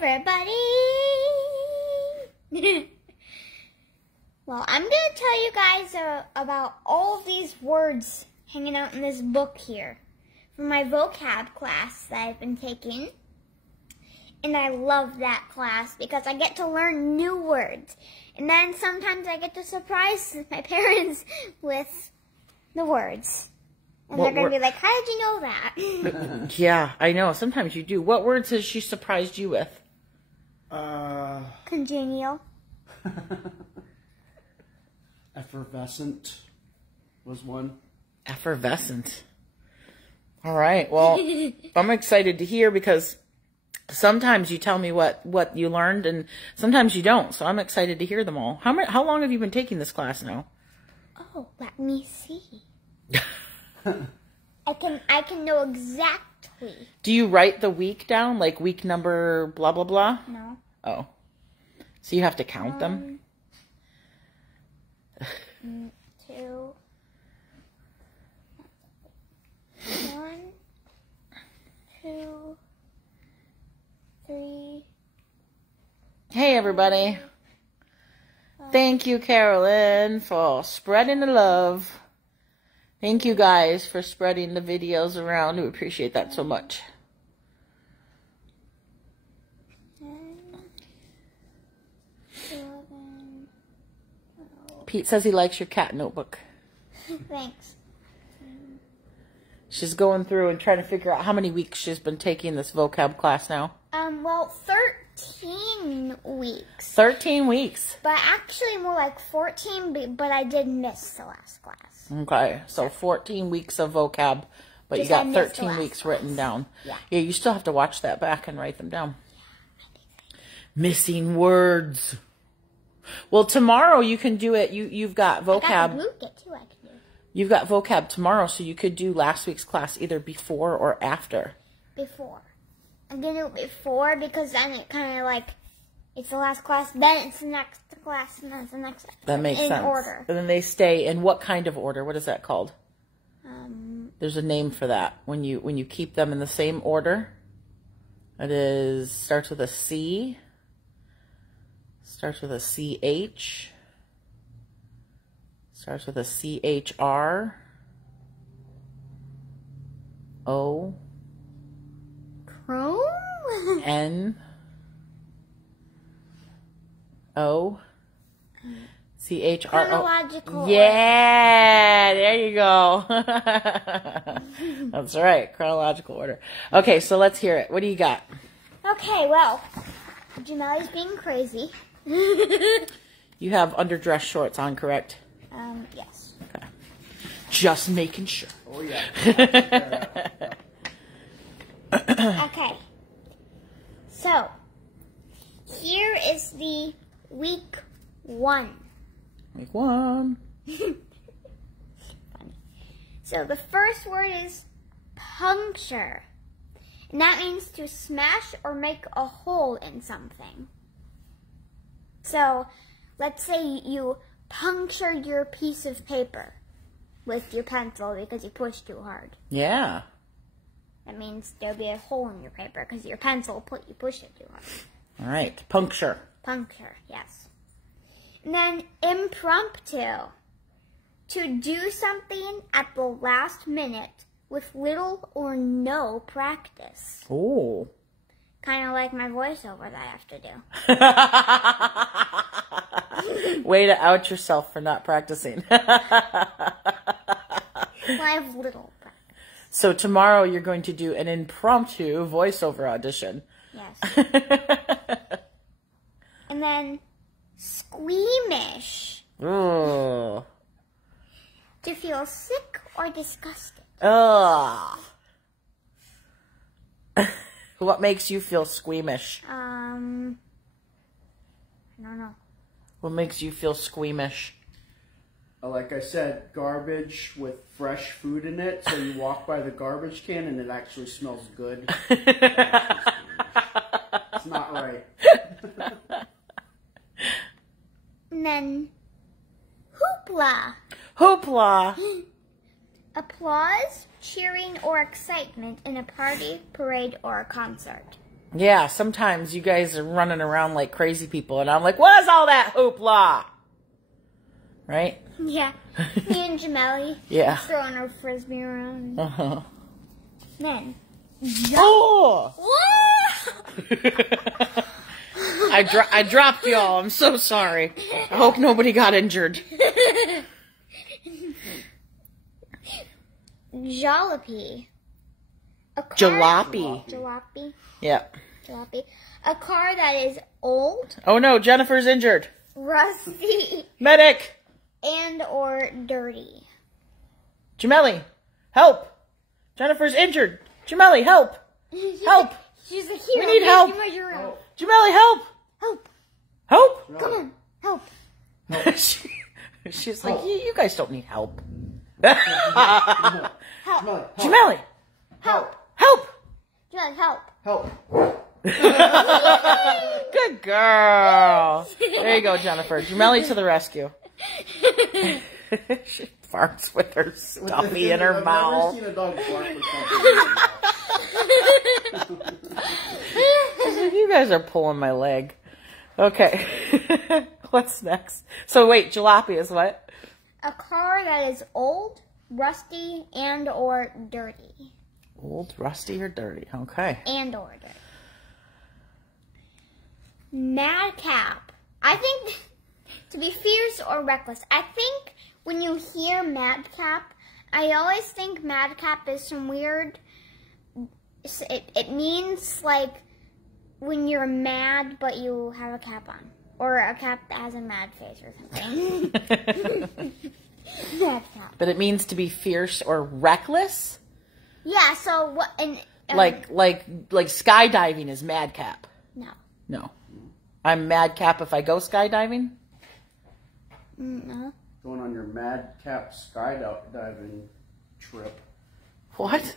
everybody. Well, I'm going to tell you guys about all of these words hanging out in this book here from my vocab class that I've been taking. And I love that class because I get to learn new words. And then sometimes I get to surprise my parents with the words. And they're going to be like, how did you know that? Yeah, I know. Sometimes you do. What words has she surprised you with? Congenial. Effervescent was one. Effervescent. All right. Well, I'm excited to hear because sometimes you tell me what you learned and sometimes you don't. So I'm excited to hear them all. How long have you been taking this class now? Oh, let me see. I can know exactly. Do you write the week down, like week number blah blah blah? No. Oh, so you have to count them. 2, 1, 2, 3. Hey everybody! Thank you, Carolyn, for spreading the love. Thank you guys for spreading the videos around. We appreciate that so much. 10, 11, 12. Pete says he likes your cat notebook. Thanks. She's going through and trying to figure out how many weeks she's been taking this vocab class now. Well, 13 weeks. 13 weeks. But actually more like 14, but I did miss the last class. Okay, so 14 weeks of vocab, but you got 13 weeks written down. Yeah, you still have to watch that back and write them down. Missing words. Well, tomorrow you can do it. You've got vocab. I got the blue kit too, I can do. You've got vocab tomorrow, so you could do last week's class either before or after. Before. I'm going to do it before because then it kind of like, it's the last class, then it's the next class, and then it's the next. That makes sense. In order. And then they stay in what kind of order? What is that called? There's a name for that. When you keep them in the same order. It starts with a C. Starts with a CH. Starts with a CHR. O. Chrome? N. O. CHRO. Chronological. Yeah, there you go. That's right, chronological order. Okay, so let's hear it. What do you got? Okay, well, Jameli's being crazy. You have underdress shorts on, correct? Yes. Okay. Just making sure. Oh, yeah. Okay. So, here is the week 1. Week 1. So the first word is puncture. And that means to smash or make a hole in something. So let's say you punctured your piece of paper with your pencil because you pushed too hard. Yeah. That means there'll be a hole in your paper because your pencil you pushed it too hard. All right. Puncture. Puncture, yes. And then impromptu. To do something at the last minute with little or no practice. Oh. Kind of like my voiceover that I have to do. Way to out yourself for not practicing. Well, I have little practice. So tomorrow you're going to do an impromptu voiceover audition. Yes. And then squeamish. Ooh. To feel sick or disgusted. Ugh. What makes you feel squeamish? I don't know. What makes you feel squeamish? Like I said, garbage with fresh food in it. So you walk by the garbage can and it actually smells good. It's not right. And then hoopla. Hoopla. Applause, cheering, or excitement in a party, parade, or a concert. Yeah, sometimes you guys are running around like crazy people, and I'm like, what is all that hoopla? Right? Yeah. Me and Jameli. Yeah. Throwing our frisbee around. Uh-huh. Then. Oh! Whoa! I dropped y'all. I'm so sorry. I hope nobody got injured. Jalopy. Jalopy. Jalopy. Yep. Jalopy. A car that is old, Oh no, Jennifer's injured. rusty, Medic! and or dirty. Jameli, help! Jennifer's injured. Jameli, help! Help! She's a hero. We need help. Give her your own. Jameli, help! Help. Help! Come on. Help. She's like, you guys don't need help. Help. Jameli, Help. help! Jameli, help. Help. Good girl. There you go, Jennifer. Jameli to the rescue. She farts with her stuffy in her mouth. I've never seen a dog bark with something. She's like, you guys are pulling my leg. Okay. What's next? So wait, jalopy is what? A car that is old, rusty, and or dirty. Old, rusty, or dirty. Okay. And or dirty. Madcap. I think to be fierce or reckless. I think when you hear madcap, I always think madcap is some weird. It means like when you're mad but you have a cap on, or a cap that has a mad face or something. Madcap. But it means to be fierce or reckless? Yeah. So what? Like skydiving is madcap. No. No. I'm madcap if I go skydiving? No. Going on your madcap skydiving trip. What?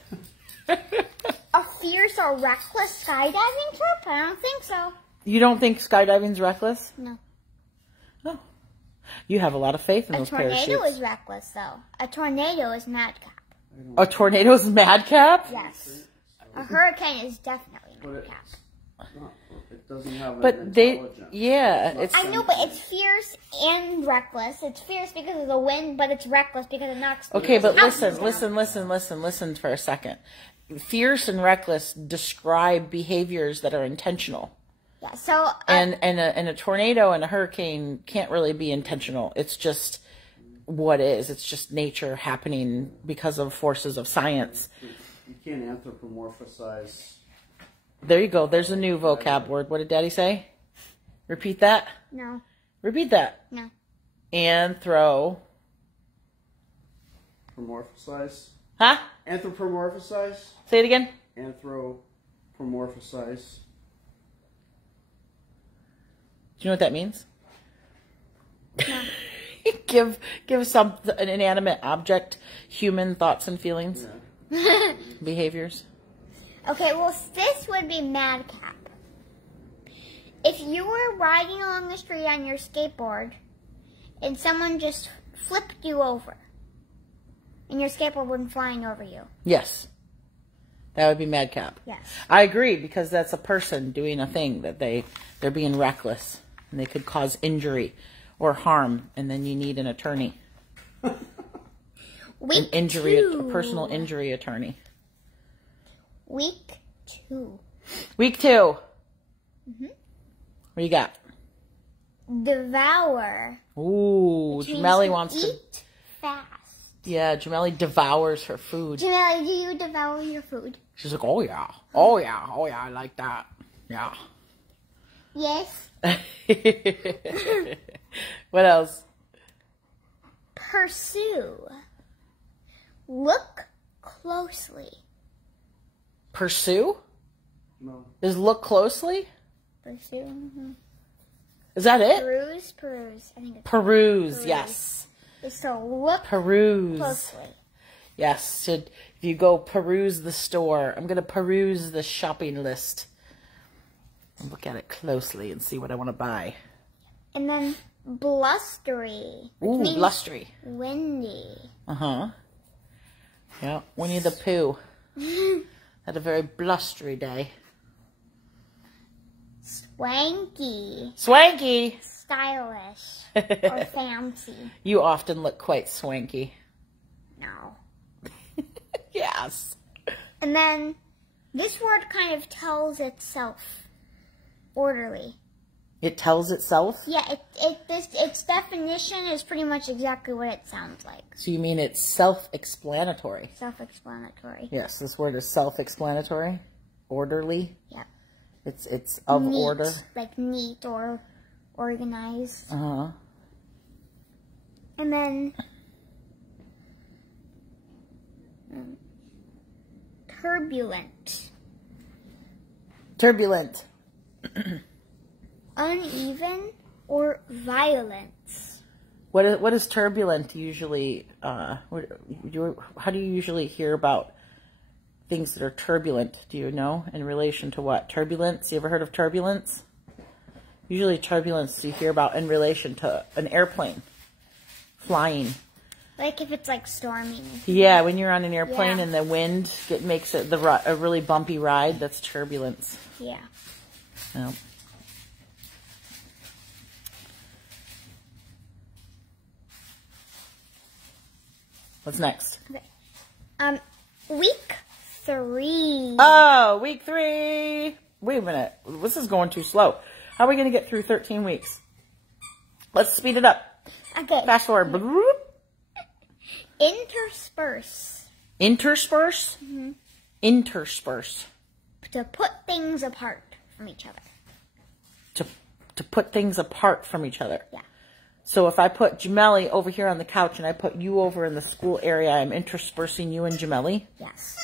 A fierce or reckless skydiving trip? I don't think so. You don't think skydiving's reckless? No. No. You have a lot of faith in those A tornado parachutes. is reckless, though. A tornado is madcap. A tornado's madcap? Yes. A hurricane is definitely But madcap. it doesn't have an But they, intelligence. yeah, it's I know, but it's fierce and reckless. It's fierce because of the wind, but it's reckless because it knocks okay. But houses listen, down. listen for a second. Fierce and reckless describe behaviors that are intentional, Yeah. So. and a tornado and a hurricane can't really be intentional. It's just what is. It's just nature happening because of forces of science. You can't anthropomorphize. There you go. There's a new vocab word. What did Daddy say? Repeat that. No. Repeat that. No. Anthropomorphize? Huh? Anthropomorphize? Say it again. Anthropomorphize. Do you know what that means? No. give an inanimate object human thoughts and feelings, behaviors. Okay, well, this would be madcap. If you were riding along the street on your skateboard and someone just flipped you over and your skateboard went flying over you. Yes. That would be madcap. Yes. I agree, because that's a person doing a thing that they're being reckless and they could cause injury or harm, and then you need an attorney. A personal injury attorney. Week 2. Week 2. What do you got? Devour. Ooh, Which means Jameli to wants to. eat fast. Yeah, Jameli devours her food. Jameli, do you devour your food? She's like, oh yeah, I like that. Yeah. Yes. What else? Pursue. Look closely. Pursue? No. Is look closely? Pursue. Mm-hmm. Is that it? Peruse. I think it's Peruse, yes. It's to look Peruse. closely. Yes. So if you go peruse the store, I'm going to peruse the shopping list and look at it closely and see what I want to buy. And then blustery. Ooh, Means blustery. windy. Uh-huh. Yeah, Winnie the Pooh. Had a very blustery day. Swanky. Swanky. Stylish. Or fancy. You often look quite swanky. No. Yes. And then this word kind of tells itself. Orderly. It tells itself? Yeah, its definition is pretty much exactly what it sounds like. So you mean it's self-explanatory? Self-explanatory. Yes, this word is self-explanatory. Orderly. Yep. It's of Neat, order. like neat or organized. Uh-huh. And then turbulent. Turbulent. Uneven or violence. What is turbulent usually? How do you usually hear about things that are turbulent? Do you know in relation to what? Turbulence? You ever heard of turbulence? Usually turbulence you hear about in relation to an airplane flying. Like if it's like storming. Yeah, when you're on an airplane Yeah. and the wind makes it a really bumpy ride, that's turbulence. Yeah. Yeah. What's next? Okay. Week 3. Oh, week 3. Wait a minute. This is going too slow. How are we going to get through 13 weeks? Let's speed it up. Okay. Fast forward. Intersperse. Intersperse? Mm-hmm. Intersperse. To put things apart from each other. To put things apart from each other. Yeah. So if I put Gemelli over here on the couch and I put you over in the school area, I'm interspersing you and Gemelli? Yes.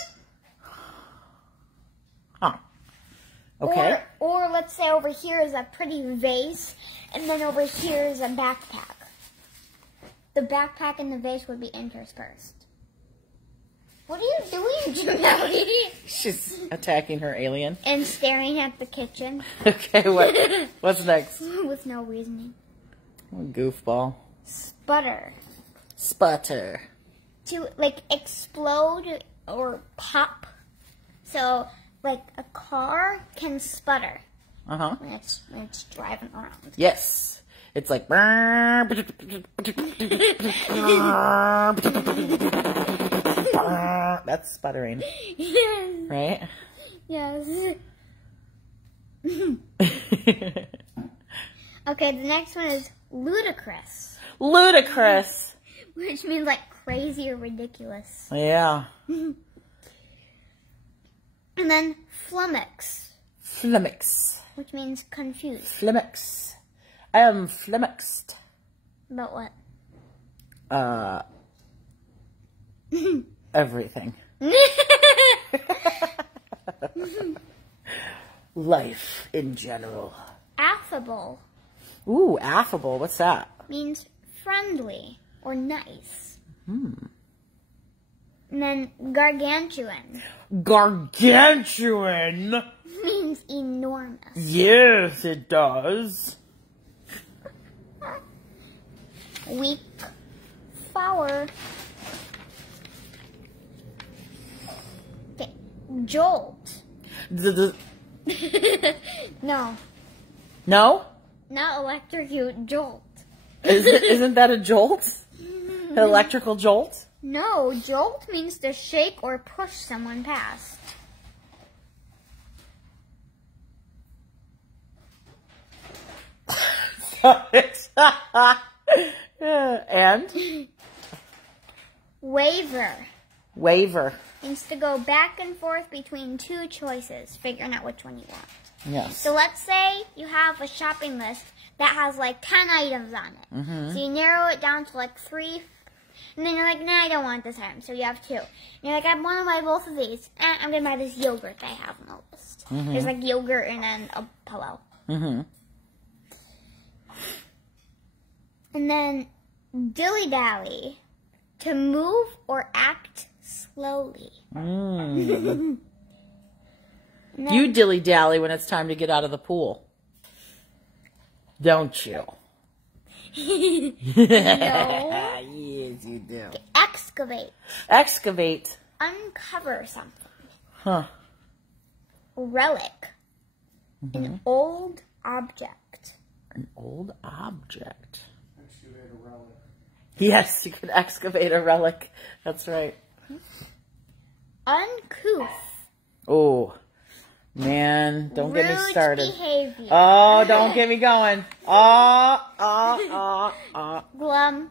Huh. Okay. Or let's say over here is a pretty vase, and then over here is a backpack. The backpack and the vase would be interspersed. What are you doing, Gemelli? She's attacking her alien. And staring at the kitchen. Okay, what's next? With no reasoning. Goofball. Sputter. Sputter. To, like, explode or pop. So, like, a car can sputter Uh-huh. when it's driving around. Yes. It's like... That's sputtering. Yes. Right? Yes. Okay, the next one is ludicrous. Ludicrous. Which means like crazy or ridiculous. Yeah. And then flummox. Flummox. Which means confused. Flummox. I am flummoxed. About what? Everything. Life in general. Affable. Ooh, affable. What's that? Means friendly or nice. And then gargantuan. Gargantuan. Means enormous. Yes, it does. Weak. Flower. Okay. Jolt. No. No? Not electrocute. Jolt. Isn't that a jolt? An electrical jolt? No, jolt means to shake or push someone past. And? Waver. Waver. Means to go back and forth between two choices, figuring out which one you want. Yes. So let's say you have a shopping list that has like 10 items on it. So you narrow it down to like 3, and then you're like, nah, I don't want this item, so you have 2. And you're like, I want to buy both of these. I'm going to buy this yogurt that I have on the list. There's like yogurt and then a pillow. And then dilly-dally, to move or act slowly. And then- You dilly-dally when it's time to get out of the pool. Don't you? No. Yes, you do. Excavate. Excavate. Uncover something. Huh. Relic. An old object. An old object. Excavate a relic. Yes, you can excavate a relic. That's right. Uncouth. Oh, man, don't get me Rude started. behavior. Oh, don't get me going. Glum.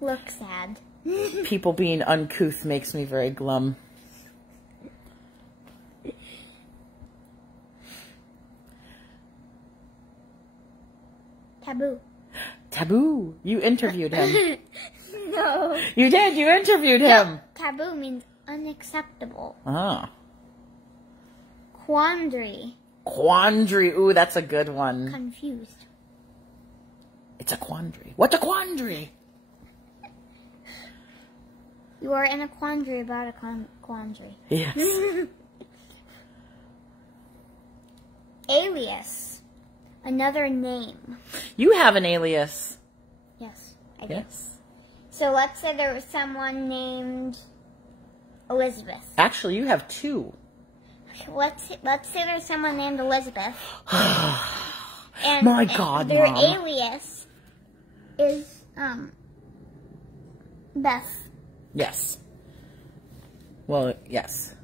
Look sad. People being uncouth makes me very glum. Taboo. Taboo. You interviewed him. No. You did. You interviewed him. Taboo means unacceptable. Ah. Quandary. Quandary. Ooh, that's a good one. Confused. It's a quandary. What's a quandary? You are in a quandary about a quandary. Yes. Alias. Another name. You have an alias. Yes, I do. Yes. So let's say there was someone named Elizabeth. Actually, you have two. Let's say there's someone named Elizabeth. And My God, their Mom. alias is Beth. Yes. Well, yes.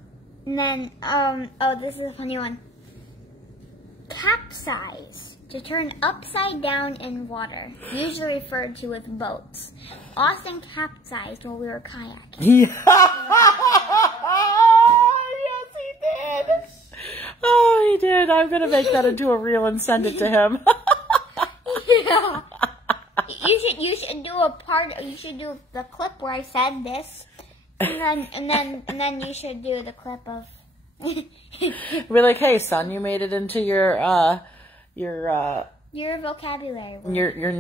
And then oh, this is a funny one. Capsize. To turn upside down in water, usually referred to with boats. Austin capsized while we were kayaking. Yes, he did. Oh, he did. I'm going to make that into a reel and send it to him. Yeah. You should do a part. You should do the clip where I said this, and then you should do the clip of. Be like, hey, son, you made it into your vocabulary word. your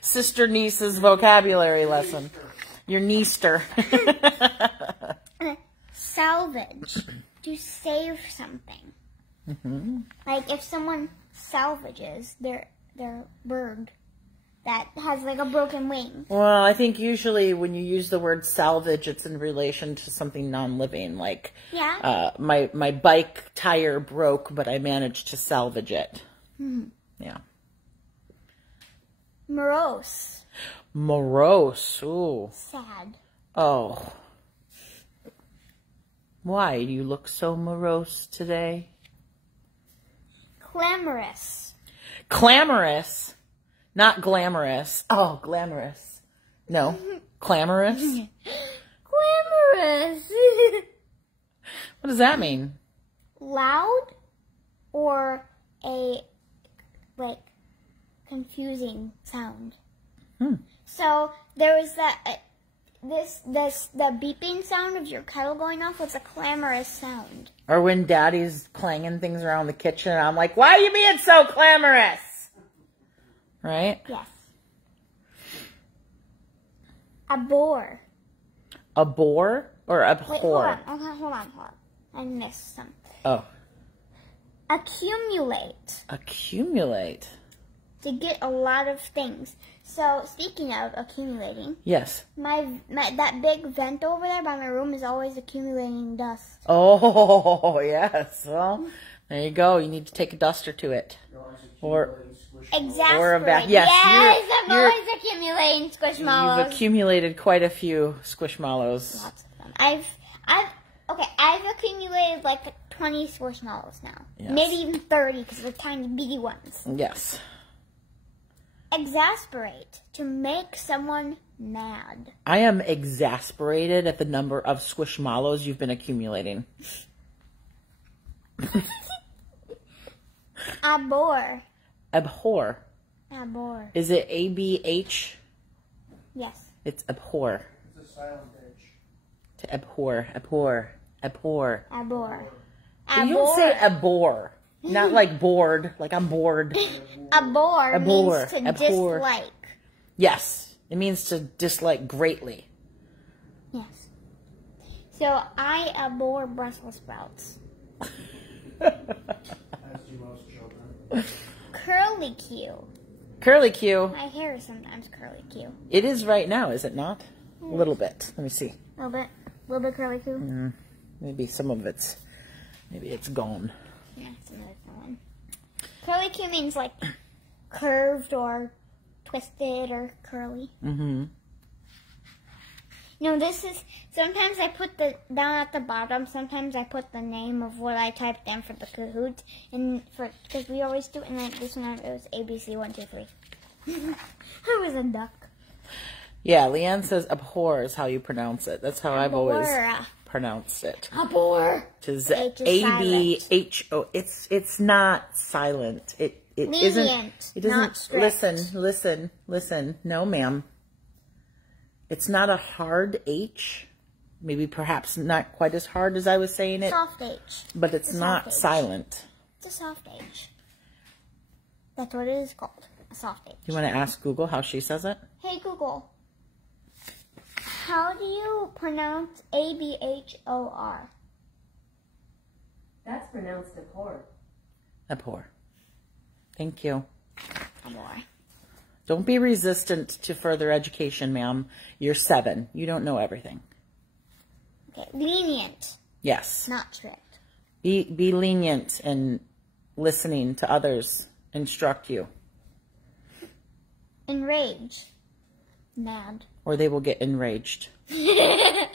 sister niece's vocabulary lesson. Your niester. Salvage. To save something. Mm-hmm. Like if someone salvages their bird that has like a broken wing. Well, I think usually when you use the word salvage, it's in relation to something non-living. Like, Yeah. My bike tire broke, but I managed to salvage it. Mm-hmm. Yeah. Morose. Morose. Ooh. Sad. Oh. Why do you look so morose today? Clamorous. Clamorous. Not glamorous. Oh, glamorous. No. Clamorous? Clamorous. What does that mean? Loud or a like confusing sound. So there was that the beeping sound of your kettle going off was a clamorous sound. Or when Daddy's clanging things around the kitchen, I'm like, why are you being so clamorous? Right? Yes. Abhor. Abhor or abhor? Wait, hold on. I missed something. Oh. Accumulate. Accumulate. To get a lot of things. So speaking of accumulating, Yes. my that big vent over there by my room is always accumulating dust. Oh, yes. Well, there you go. You need to take a duster to it. Or Exasperate. Yes, I'm always accumulating squishmallows. you've accumulated quite a few squishmallows. Lots of them. I've accumulated like 20 squishmallows now. Yes. Maybe even 30 because they're tiny bitty ones. Yes. Exasperate. To make someone mad. I am exasperated at the number of squishmallows you've been accumulating. Abhor. Abhor. Abhor. Is it A-B-H? Yes. It's abhor. It's a silent H. To abhor. Abhor. Abhor. Abhor. You don't say abhor. Not like bored. Like I'm bored. Abhor Abhor. means to Abhor. dislike. Yes. It means to dislike greatly. Yes. So I abhor Brussels sprouts. As do most children. Curlicue. Curlicue. My hair is sometimes curlicue. It is right now, is it not? A little bit. Let me see. A little bit curlicue. Maybe some of maybe it's gone. That's another one. Curly Q means like curved or twisted or curly. Mm-hmm. No, this is, sometimes I put the, down at the bottom, sometimes I put the name of what I typed in for the Kahoot, and because we always do it, and like this one, it was ABC 1, 2, 3. I was a duck. Yeah, Leanne says abhor is how you pronounce it. That's how I've always pronounced it. Abhor. Which is A-B-H-O. It's not silent. It isn't. It isn't. Listen. No, ma'am. It's not a hard H. Maybe perhaps not quite as hard as I was saying it. Soft H. But it's not silent. It's a soft H. That's what it is called. A soft H. You want to ask Google how she says it? Hey Google. How do you pronounce A-B-H-O-R? That's pronounced abhor. Abhor. Thank you. Abhor. Don't be resistant to further education, ma'am. You're 7. You don't know everything. Okay, lenient. Yes. Not strict. Be lenient in listening to others instruct you. Enrage. Mad. Or they will get enraged if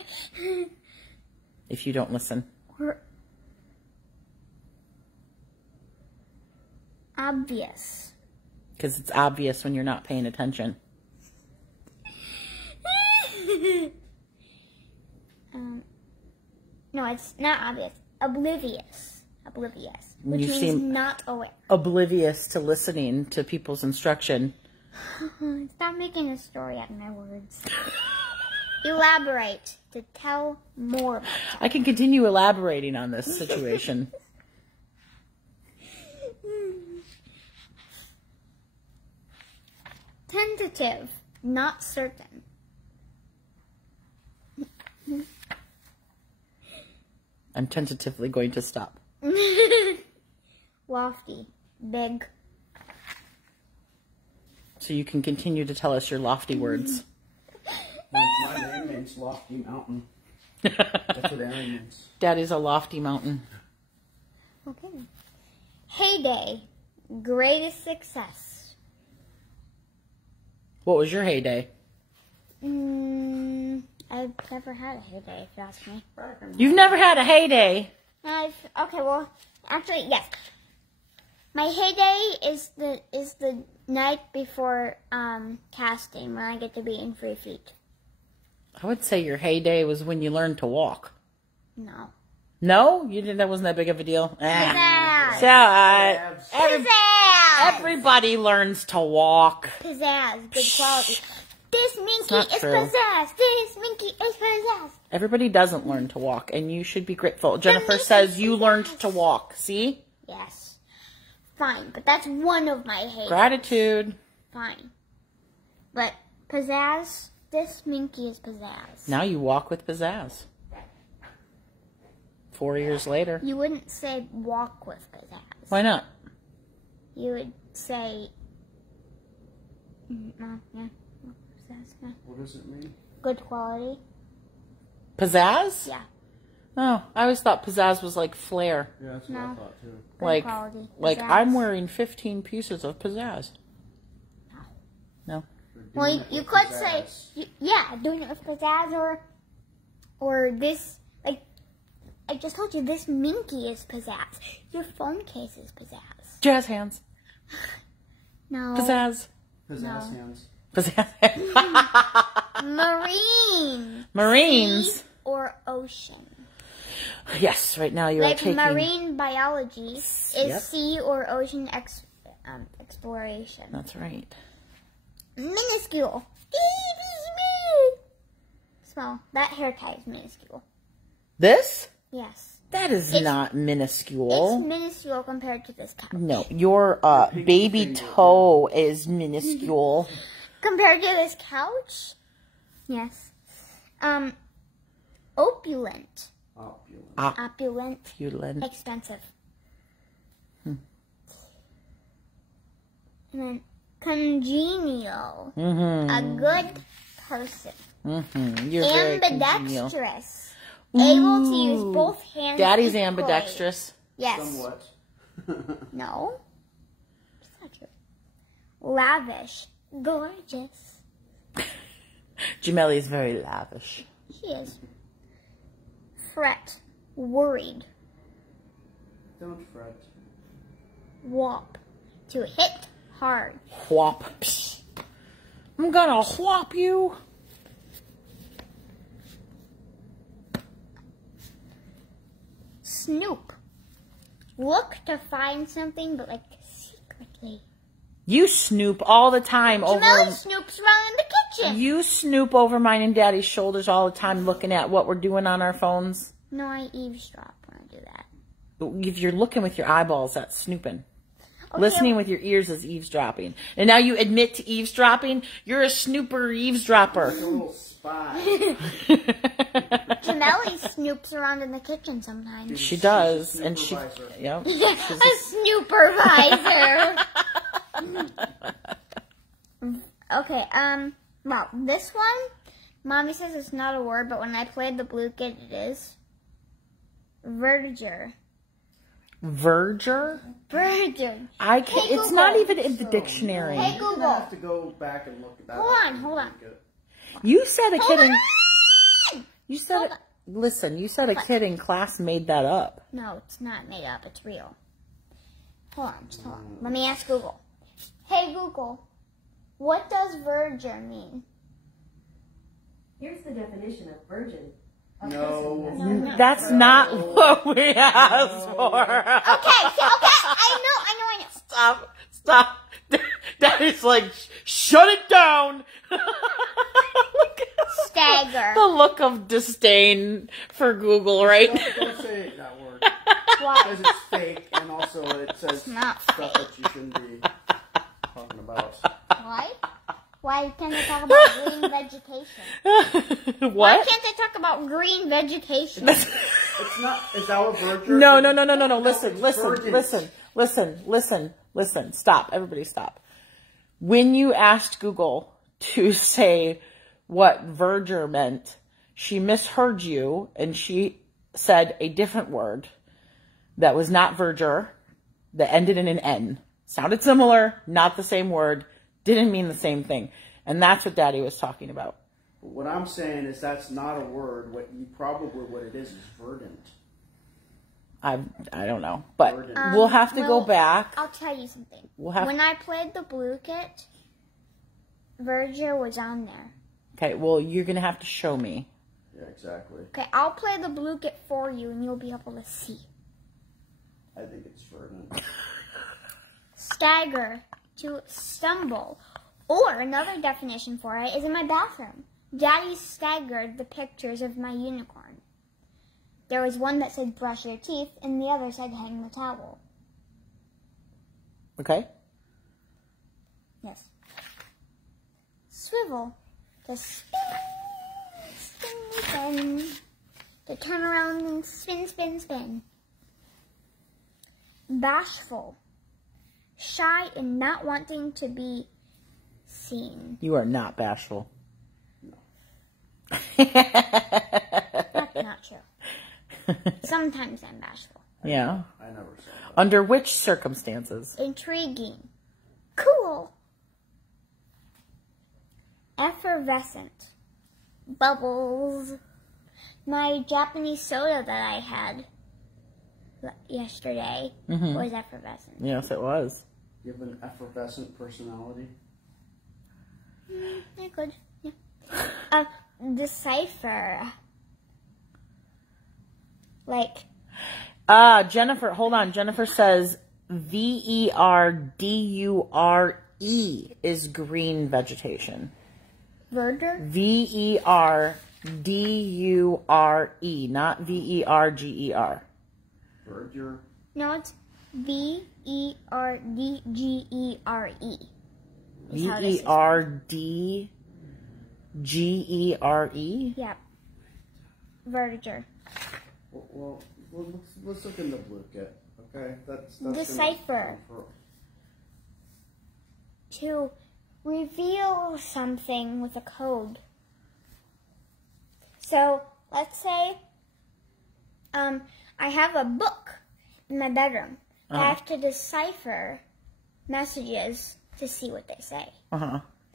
you don't listen. Or obvious. Because it's obvious when you're not paying attention. No, it's not obvious. Oblivious. Oblivious. Which You means seem not aware. oblivious to listening to people's instruction. Stop making a story out of my words. Elaborate. To tell more about something. I can continue elaborating on this situation. Tentative. Not certain. I'm tentatively going to stop. Lofty. Big. So you can continue to tell us your lofty words. My name means Lofty Mountain. That's what Aaron means. Daddy's a lofty mountain. Okay. Heyday. Greatest success. What was your heyday? I've never had a heyday, if you ask me. You've never had a heyday. Okay, well, actually, yes. My heyday is the night before casting, when I get to be in free feet. I would say your heyday was when you learned to walk. No. No? You didn't? That wasn't that big of a deal? Pizzazz. Pizzazz. Everybody learns to walk. Pizzazz. Good quality. This Minky not is true. pizzazz. This Minky is pizzazz. Everybody doesn't learn to walk, and you should be grateful. Jennifer says you learned to walk. See? Yes. Fine, but that's one of my heydays. Gratitude. Fine. But pizzazz, this Minky is pizzazz. Now you walk with pizzazz. 4 years later. You wouldn't say walk with pizzazz. Why not? You would say, yeah, pizzazz, yeah. What does it mean? Good quality. Pizzazz? Yeah. Oh, I always thought pizzazz was like flair. Yeah, that's what I thought too. Good quality. Like Pizzazz. I'm wearing 15 pieces of pizzazz. No. Well, you could say, yeah, doing it with pizzazz or this, like, I just told you, this Minky is pizzazz. Your phone case is pizzazz. Jazz hands. No. Pizzazz. Pizzazz hands. Pizzazz. Marine. Marines. Sea or ocean. Yes, right now you are Like taking... marine biology is Yep. sea or ocean exploration. That's right. Minuscule. Small. That hair tie is minuscule. This? Yes. That is not It's minuscule. minuscule compared to this couch. No, your baby toe is minuscule. Compared to this couch? Yes. Opulent. Opulent. Opulent. Expensive. And then congenial. A good person. You're very congenial. Ambidextrous. Able to use both hands Daddy's equally. ambidextrous. Yes. Somewhat. No. It's not true. Lavish. Gorgeous. Gemelli is very lavish. She is. Fret. Worried. Don't fret. Whop. To hit hard. Whop. Psh. I'm gonna whop you. Snoop. Look to find something, but like secretly. You snoop all the time Gemelli over. snoops around in the kitchen. You snoop over mine and Daddy's shoulders all the time, looking at what we're doing on our phones. No, I eavesdrop when I do that. If you're looking with your eyeballs, that's snooping. Okay. Listening with your ears is eavesdropping. And now you admit to eavesdropping. You're a snooper eavesdropper. You're a little spy. Gemelli snoops around in the kitchen sometimes. She does, and she, Supervisor. yep. A snoopervisor. Okay, well, this one, Mommy says it's not a word, but when I played the blue kid, it is. Verger. Verger? Verger. I can't. Hey, it's not Google. even in the dictionary. Hey, You're gonna Google. have to go back and look at that. Hold on. You said a Hold kid in. on. You said. Hold on. Listen. You said a kid in class made that up. No, it's not made up. It's real. Hold on. Just hold on. Let me ask Google. Hey, Google. What does verger mean? Here's the definition of virgin. A No. person that's That's not what we asked for. Okay. I know. Stop. Daddy's like, shut it down. Look at Stagger. the look of disdain for Google right now. Don't say that word. Why? Because it's fake, and also it says not stuff that you shouldn't be talking about. Why? Why can't they talk about green vegetation? Why What? can't they talk about green vegetation? It's not. Is that what verger? No. Listen. Stop. Everybody stop. When you asked Google to say what verger meant, she misheard you and she said a different word that was not verger, that ended in an N. Sounded similar, not the same word, didn't mean the same thing. And that's what Daddy was talking about. What I'm saying is that's not a word. What it is verdant. I don't know. But Verdant. we'll have to go well, back. I'll tell you something. We'll have When I played the blue kit, verger was on there. Okay, well, you're going to have to show me. Yeah, exactly. Okay, I'll play the blue kit for you and you'll be able to see. I think it's verdant. Stagger, to stumble. Or another definition for it is in my bathroom. Daddy staggered the pictures of my unicorn. There was one that said brush your teeth and the other said hang the towel. Okay? Yes. Swivel, to spin, to turn around and spin. Bashful, shy and not wanting to be seen. You are not bashful. That's not true. Sometimes I'm bashful. Yeah. I never saw that. Under which circumstances? Intriguing. Cool. Effervescent. Bubbles. My Japanese soda that I had yesterday was effervescent. Yes, it was. You have an effervescent personality. I could. Yeah. Decipher. Like. Jennifer, hold on. Jennifer says Verdure is green vegetation. Verger? Verdure, not Verger. Verger. No, it's Verdgere. Verdgere? Yep. Verger. Well, let's look in the blue kit. Okay, that's Decipher. To reveal something with a code. So, let's say I have a book in my bedroom. I have to decipher messages to see what they say.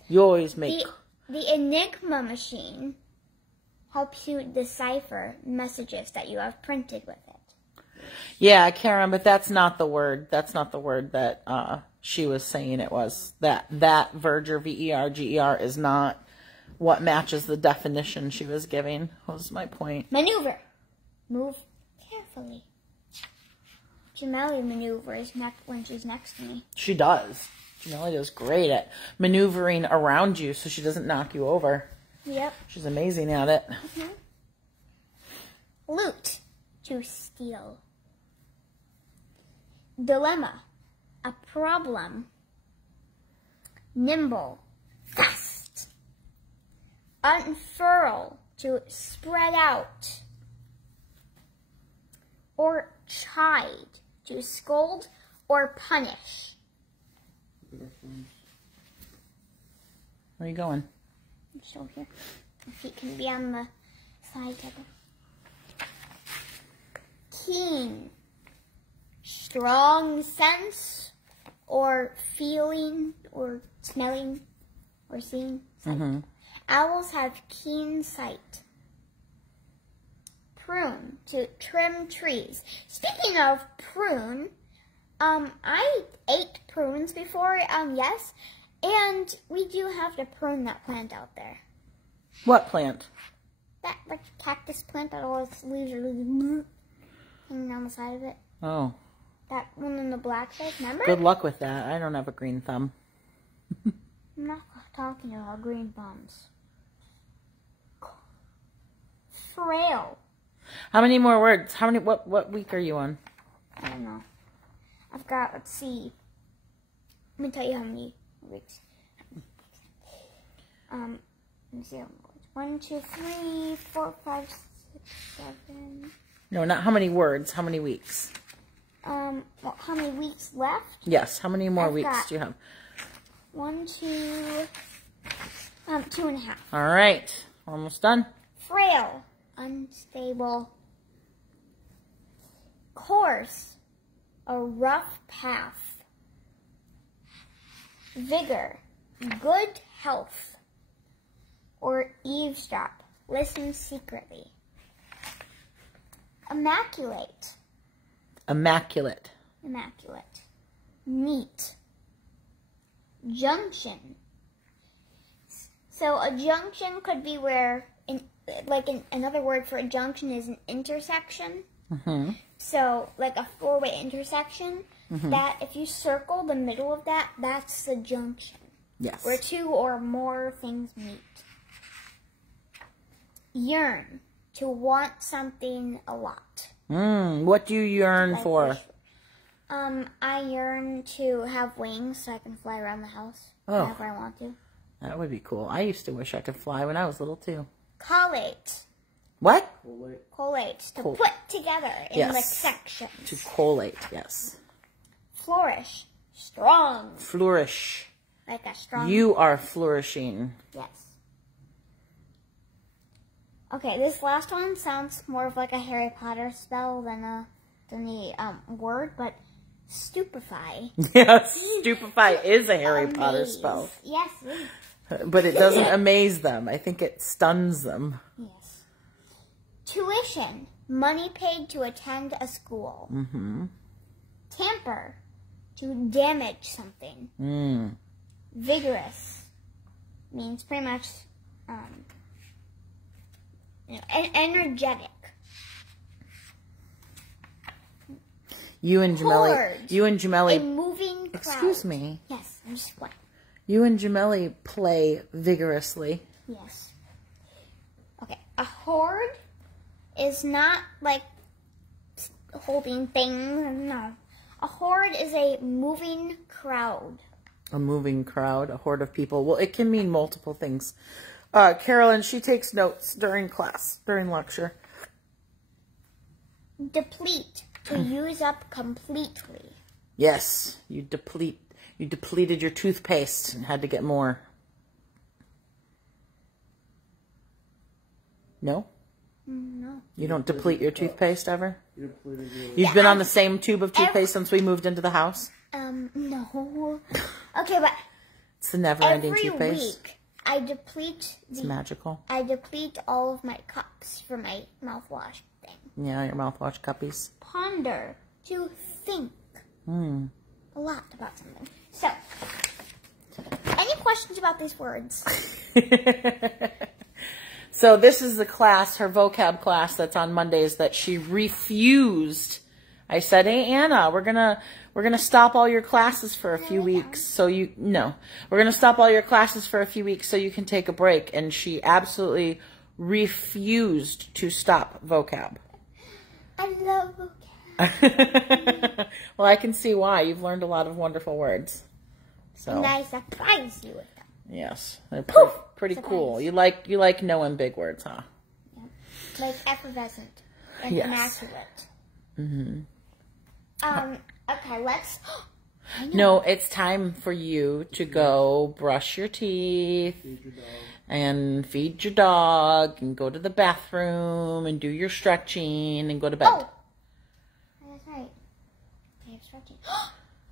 You always make... The Enigma machine helps you decipher messages that you have printed with it. Yeah, Karen, but that's not the word. That's not the word that she was saying it was. That verger, V-E-R-G-E-R, is not what matches the definition she was giving, was my point. Maneuver. Move carefully. Jameli maneuvers when she's next to me. She does. Jameli does great at maneuvering around you so she doesn't knock you over. Yep. She's amazing at it. Loot. To steal. Dilemma. A problem. Nimble. Fast. Unfurl. To spread out. Or chide. To scold or punish. Where are you going? I'm still here. My feet can be on the side table. Keen. Strong sense or feeling or smelling or seeing sight. Owls have keen sight. Prune. To trim trees. Speaking of prune, I ate prunes before, yes, and we do have to prune that plant out there. What plant? That, like, cactus plant that all its leaves are really hanging down the side of it. Oh. That one in the black side, remember? Good luck with that. I don't have a green thumb. I'm not talking about green thumbs. Frail. How many more words? What week are you on? I don't know. I've got, let's see. Let me tell you how many weeks. Let me see how many words. 1, 2, 3, 4, 5, 6, 7. No, not how many words. How many weeks? Well, how many weeks left? Yes. How many more I've weeks got do you have? 1, 2, 2.5. All right. Almost done. Frail, unstable. Course, a rough path. Vigor, good health. Or eavesdrop, listen secretly. Immaculate. Immaculate. Immaculate. Neat. Junction. So a junction could be where, another word for a junction is an intersection. So like a four-way intersection, that if you circle the middle of that, that's the junction. Yes. Where two or more things meet. Yearn. To want something a lot. What do you yearn for? I yearn to have wings so I can fly around the house whenever I want to. That would be cool. I used to wish I could fly when I was little too. Collate. What? Collate. To put together in like sections. To collate, yes. Flourish. Strong. Flourish. Like a strong... You are flourishing. Yes. Okay, this last one sounds more of like a Harry Potter spell than the word, but stupefy. Yes, stupefy is a Harry Potter spell. Yes. But it doesn't amaze them. I think it stuns them. Yes. Tuition. Money paid to attend a school. Tamper. To damage something. Vigorous. Means pretty much... energetic. You and Jameli. A moving crowd. Excuse me. Yes, I'm just playing. You and Jameli play vigorously. Yes. Okay, a horde is not like holding things. No, a horde is a moving crowd. A moving crowd, a horde of people. Well, it can mean multiple things. Carolyn, she takes notes during class, during lecture. Deplete, to use up completely. Yes, you depleted your toothpaste and had to get more. No? No. You don't deplete your toothpaste ever? You depleted your... You've been on the same tube of toothpaste since we moved into the house? No. Okay, but It's the never-ending every toothpaste. week I deplete It's magical. I deplete all of my cups for my mouthwash thing. Yeah, your mouthwash cuppies. Ponder to think a lot about something. So, any questions about these words? So this is the class, her vocab class that's on Mondays that she refused. I said, "Hey Anna, we're gonna stop all your classes for a few weeks so we're gonna stop all your classes for a few weeks so you can take a break." And she absolutely refused to stop vocab. I love vocab. Well, I can see why. You've learned a lot of wonderful words. So And I surprise you with them. yes, they're Poof! pretty Surprise. cool. You like knowing big words, huh? Yeah. Like effervescent and Yes. immaculate. Mm-hmm. Okay, let's... No, it's time for you to go brush your teeth Feed your dog. and feed your dog and go to the bathroom and do your stretching and go to bed. Oh! That's right. Okay, I'm stretching.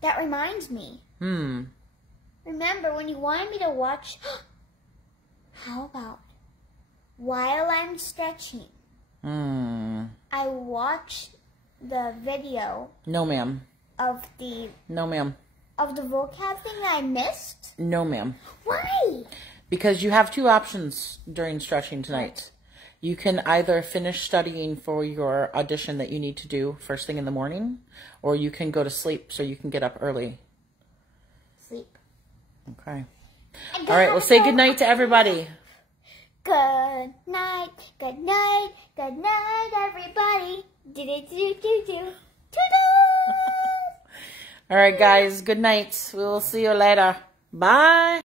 That reminds me. Remember when you wanted me to watch... How about while I'm stretching, I watch the video No, ma'am. of the No, ma'am. vocab thing that I missed? No, ma'am. Why? Because you have two options during stretching tonight. You can either finish studying for your audition that you need to do first thing in the morning, or you can go to sleep so you can get up early. Sleep. Okay. And All right, well, say goodnight to everybody. Good night, good night, good night, everybody. Do-do-do-do-do. All right, guys, good night. We will see you later. Bye.